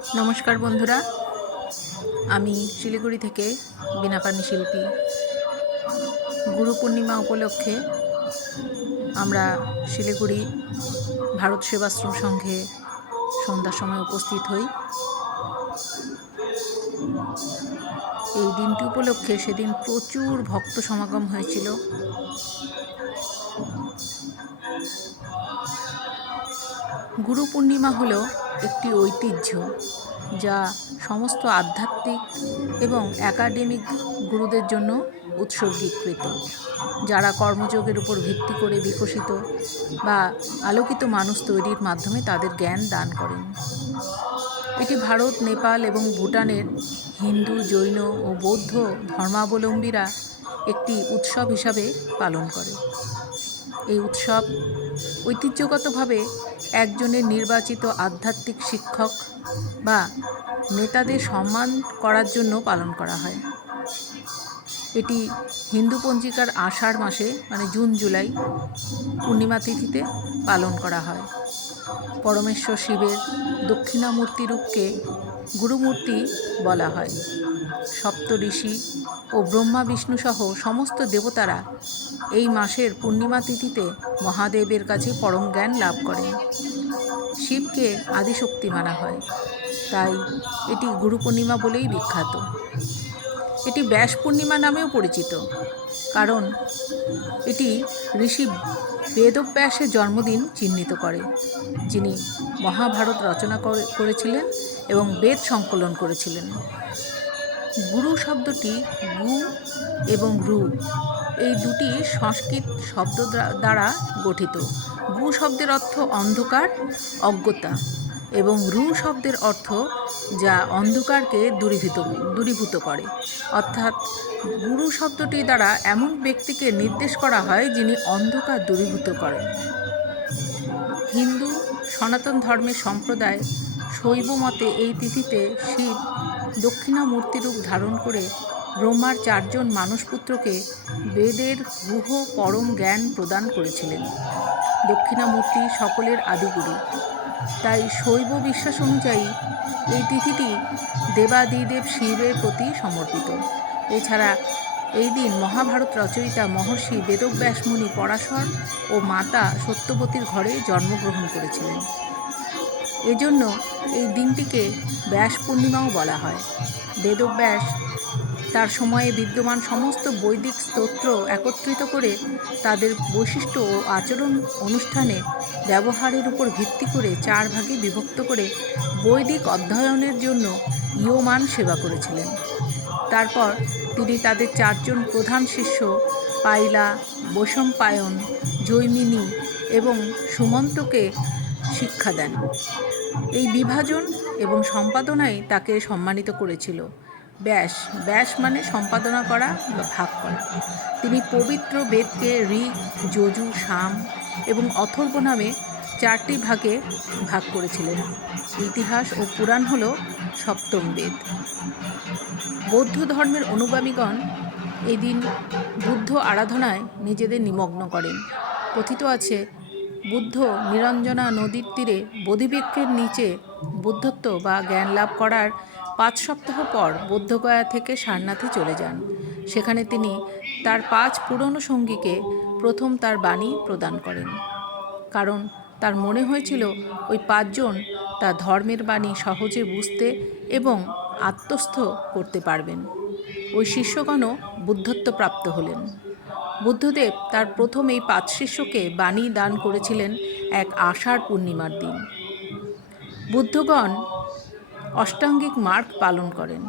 নমস্কার বন্ধুরা। আমি শিলিগুড়ি থেকে বিনাপানি শিল্পী। গুরু পূর্ণিমা উপলক্ষে আমরা শিলিগুড়ি ভারত সেবাশ্রম সংঘে সন্ধ্যার সময় উপস্থিত হই। এই দিনটি উপলক্ষে সেদিন প্রচুর ভক্ত সমাগম হয়েছিল। গুরু পূর্ণিমা হলো একটি ঐতিহ্য যা সমস্ত আধ্যাত্মিক এবং একাডেমিক গুরুদের জন্য উৎসর্গীকৃত, যারা কর্মযোগের উপর ভিত্তি করে বিকশিত বা আলোকিত মানুষ তৈরির মাধ্যমে তাদের জ্ঞান দান করেন। এটি ভারত, নেপাল এবং ভুটানের হিন্দু, জৈন ও বৌদ্ধ ধর্মাবলম্বীরা একটি উৎসব হিসাবে পালন করে। এই উৎসব ঐতিহ্যগতভাবে একজনের নির্বাচিত আধ্যাত্মিক শিক্ষক বা নেতাদের সম্মান করার জন্য পালন করা হয়। এটি হিন্দু পঞ্জিকার আষাঢ় মাসে মানে জুন, জুলাই পূর্ণিমা তিথিতে পালন করা হয়। পরমেশ্বর শিবের দক্ষিণামূর্তি রূপকে গুরুমূর্তি বলা হয়। সপ্ত ঋষি ও ব্রহ্মা বিষ্ণু সহ সমস্ত দেবতারা এই মাসের পূর্ণিমা তিথিতে মহাদেবের কাছে পরম জ্ঞান লাভ করেন শিবকে আদিশক্তি মানা হয়, তাই এটি গুরু পূর্ণিমা বলেই বিখ্যাত। এটি ব্যাস পূর্ণিমা নামেও পরিচিত। কারণ এটি ঋষি বেদব্যাসের জন্মদিন চিহ্নিত করে, যিনি মহাভারত রচনা করেছিলেন এবং বেদ সংকলন করেছিলেন। গুরু শব্দটি গু এবং রু, এই দুটি সংস্কৃত শব্দ দ্বা- দ্বারা গঠিত। গু শব্দের অর্থ অন্ধকার, অজ্ঞতা। এবং রু শব্দের অর্থ যা অন্ধকারকে দূরীভূত দূরীভূত করে। অর্থাৎ গুরু শব্দটি দ্বারা এমন ব্যক্তিকে নির্দেশ করা হয় যিনি অন্ধকার দূরীভূত করেন। হিন্দু, সনাতন ধর্মের সম্প্রদায় শৈব মতে এই তিথিতে শিব দক্ষিণামূর্তিরূপ ধারণ করে ব্রহ্মার চারজন মানসপুত্রকে বেদের গুহ পরম জ্ঞান প্রদান করেছিলেন। দক্ষিণামূর্তি সকলের আদিগুরু। তাই শৈব বিশ্বাস অনুযায়ী এই তিথিটি দেবাদিদেব শিবের প্রতি সমর্পিত। এছাড়া এই দিন মহাভারত রচয়িতা মহর্ষি বেদব্যাস মুনি পরাশর ও মাতা সত্যবতীর ঘরে জন্মগ্রহণ করেছিলেন। এজন্য এই দিনটিকে ব্যাস পূর্ণিমাও বলা হয়। বেদব্যাস তার সময়ে বিদ্যমান সমস্ত বৈদিক স্তোত্র একত্রিত করে তাদের বৈশিষ্ট্য ও আচরণ অনুষ্ঠানে ব্যবহারের উপর ভিত্তি করে চার ভাগে বিভক্ত করে বৈদিক অধ্যয়নের জন্য ইয়মান সেবা করেছিলেন। তারপর তিনি তাদের চারজন প্রধান শিষ্য পাইলা বৈষম্পায়ন জৈমিনী এবং সুমন্তকে শিক্ষা দেন। এই বিভাজন এবং সম্পাদনায় তাকে সম্মানিত করেছিল। ব্যাস ব্যাস মানে সম্পাদনা করা বা ভাগ করা। তিনি পবিত্র বেদকে ঋক যজু, সাম এবং অথর্ব নামে চারটি ভাগে ভাগ করেছিলেন। ইতিহাস ও পুরাণ হল সপ্তম বেদ। বৌদ্ধ ধর্মের অনুগামীগণ এই দিন বুদ্ধ আরাধনায় নিজেদের নিমগ্ন করেন। কথিত আছে, বুদ্ধ নিরঞ্জনা নদীর তীরে বোধিবৃক্ষের নিচে বুদ্ধত্ব বা জ্ঞান লাভ করার পাঁচ সপ্তাহ পর বৌদ্ধগয়া থেকে সারনাথে চলে যান। সেখানে তিনি তার পাঁচ পুরনো সঙ্গীকে প্রথম তার বাণী প্রদান করেন। কারণ তার মনে হয়েছিল ওই পাঁচজন তার ধর্মের বাণী সহজে বুঝতে এবং আত্মস্থ করতে পারবেন। ওই শিষ্যগণও বুদ্ধত্ব প্রাপ্ত হলেন। বুদ্ধদেব তার প্রথম এই পাঁচ শিষ্যকে বাণী দান করেছিলেন এক আষাঢ় পূর্ণিমার দিন। বুদ্ধগণ অষ্টাঙ্গিক মার্গ পালন করেন।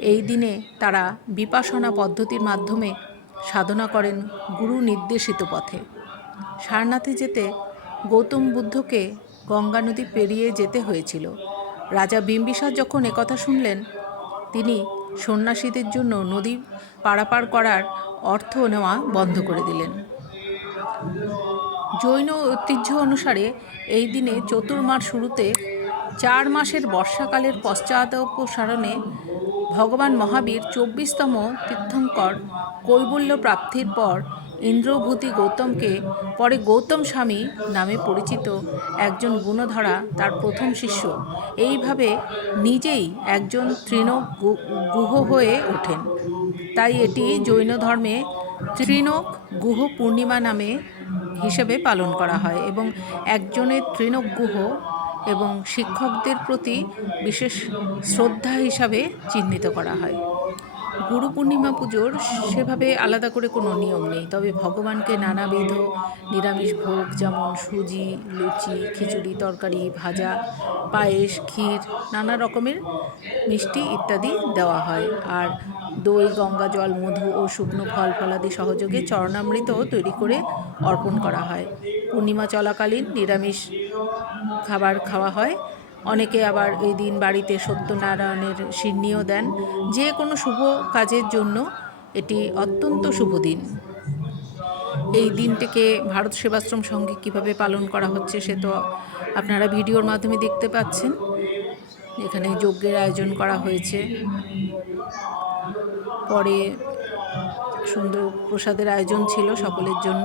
এই দিনে তারা বিপাসনা পদ্ধতির মাধ্যমে সাধনা করেন গুরু নির্দেশিত পথে। সারনাথে যেতে গৌতম বুদ্ধকে গঙ্গা নদী পেরিয়ে যেতে হয়েছিল। রাজা বিম্বিসার যখন একথা শুনলেন, তিনি সন্ন্যাসীদের জন্য নদী পারাপার করার অর্থ নেওয়া বন্ধ করে দিলেন। জৈন ঐতিহ্য অনুসারে এই দিনে চতুর্মার শুরুতে চার মাসের বর্ষাকালের পশ্চাদপসারণে ভগবান মহাবীর চব্বিশতম তীর্থঙ্কর কৈবল্য প্রাপ্তির পর ইন্দ্রভূতি গৌতমকে, পরে গৌতম স্বামী নামে পরিচিত একজন গুণধরা, তার প্রথম শিষ্য। এইভাবে নিজেই একজন তৃণ গুহ হয়ে ওঠেন। তাই এটি জৈন ধর্মে তৃণক গুহ পূর্ণিমা নামে হিসেবে পালন করা হয় এবং একজনের তৃণক গুহ এবং শিক্ষকদের প্রতি বিশেষ শ্রদ্ধা হিসাবে চিহ্নিত করা হয়। গুরু পূর্ণিমা পুজোর সেভাবে আলাদা করে কোনো নিয়ম নেই, তবে ভগবানকে নানাবিধ নিরামিষ ভোগ যেমন সুজি, লুচি, খিচুড়ি, তরকারি, ভাজা, পায়েস, ক্ষীর, নানা রকমের মিষ্টি ইত্যাদি দেওয়া হয়। আর দই, গঙ্গা জল, মধু ও শুকনো ফল ফলাদি সহযোগে চরণামৃত তৈরি করে অর্পণ করা হয়। পূর্ণিমা চলাকালীন নিরামিষ খাবার খাওয়া হয়। অনেকে আবার এই দিন বাড়িতে সত্যনারায়ণের সিন্নিও দেন। যে কোনো শুভ কাজের জন্য এটি অত্যন্ত শুভ দিন। এই দিনটিকে ভারত সেবাশ্রম সঙ্গে কীভাবে পালন করা হচ্ছে সে তো আপনারা ভিডিওর মাধ্যমে দেখতে পাচ্ছেন। এখানে যজ্ঞের আয়োজন করা হয়েছে। পরে সুন্দর প্রসাদের আয়োজন ছিল সকলের জন্য।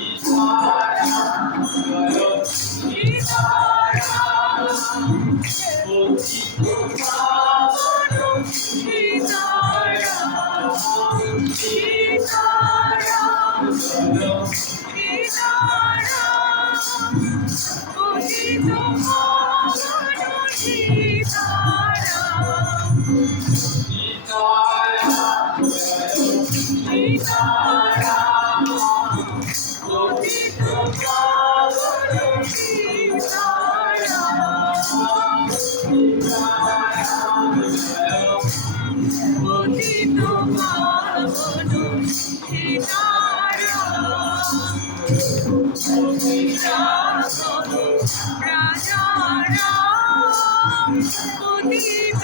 Oh, পতি রাজ সীতারাম গোবিন্দ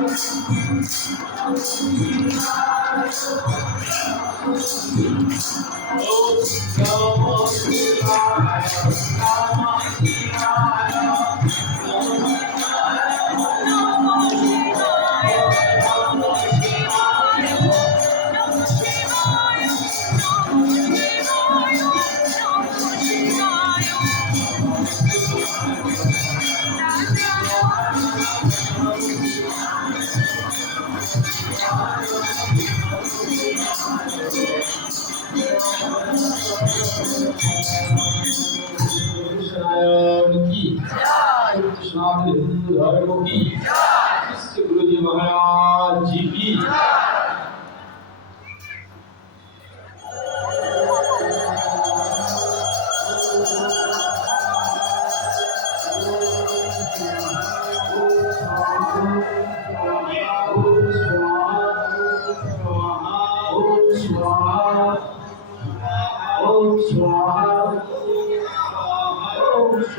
জয় জয় গোবিন্দ জয় জয় নমঃ শিবায় বৈষ্ণবের হিন্দু ধর্ম কি? শ্রী গুরুজি মহারাজ জি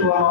Wow.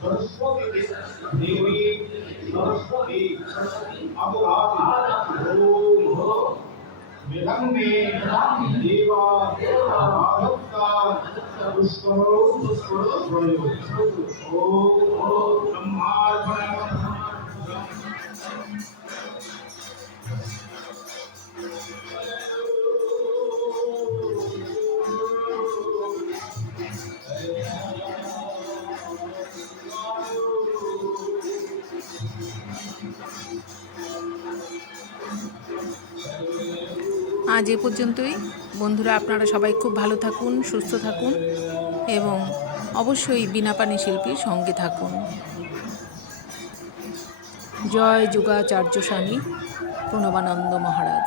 सरस्वती देवी सरस्वती अवधान ओम विधम में देवा माधव का पुष्करो पुष्करो ओम ब्रह्मार्पण আজ এ পর্যন্তই। বন্ধুরা, আপনারা সবাই খুব ভালো থাকুন, সুস্থ থাকুন এবং অবশ্যই বিনা পানি শিল্পীর সঙ্গে থাকুন। জয় যুগাচার্য স্বামী প্রণবানন্দ মহারাজ।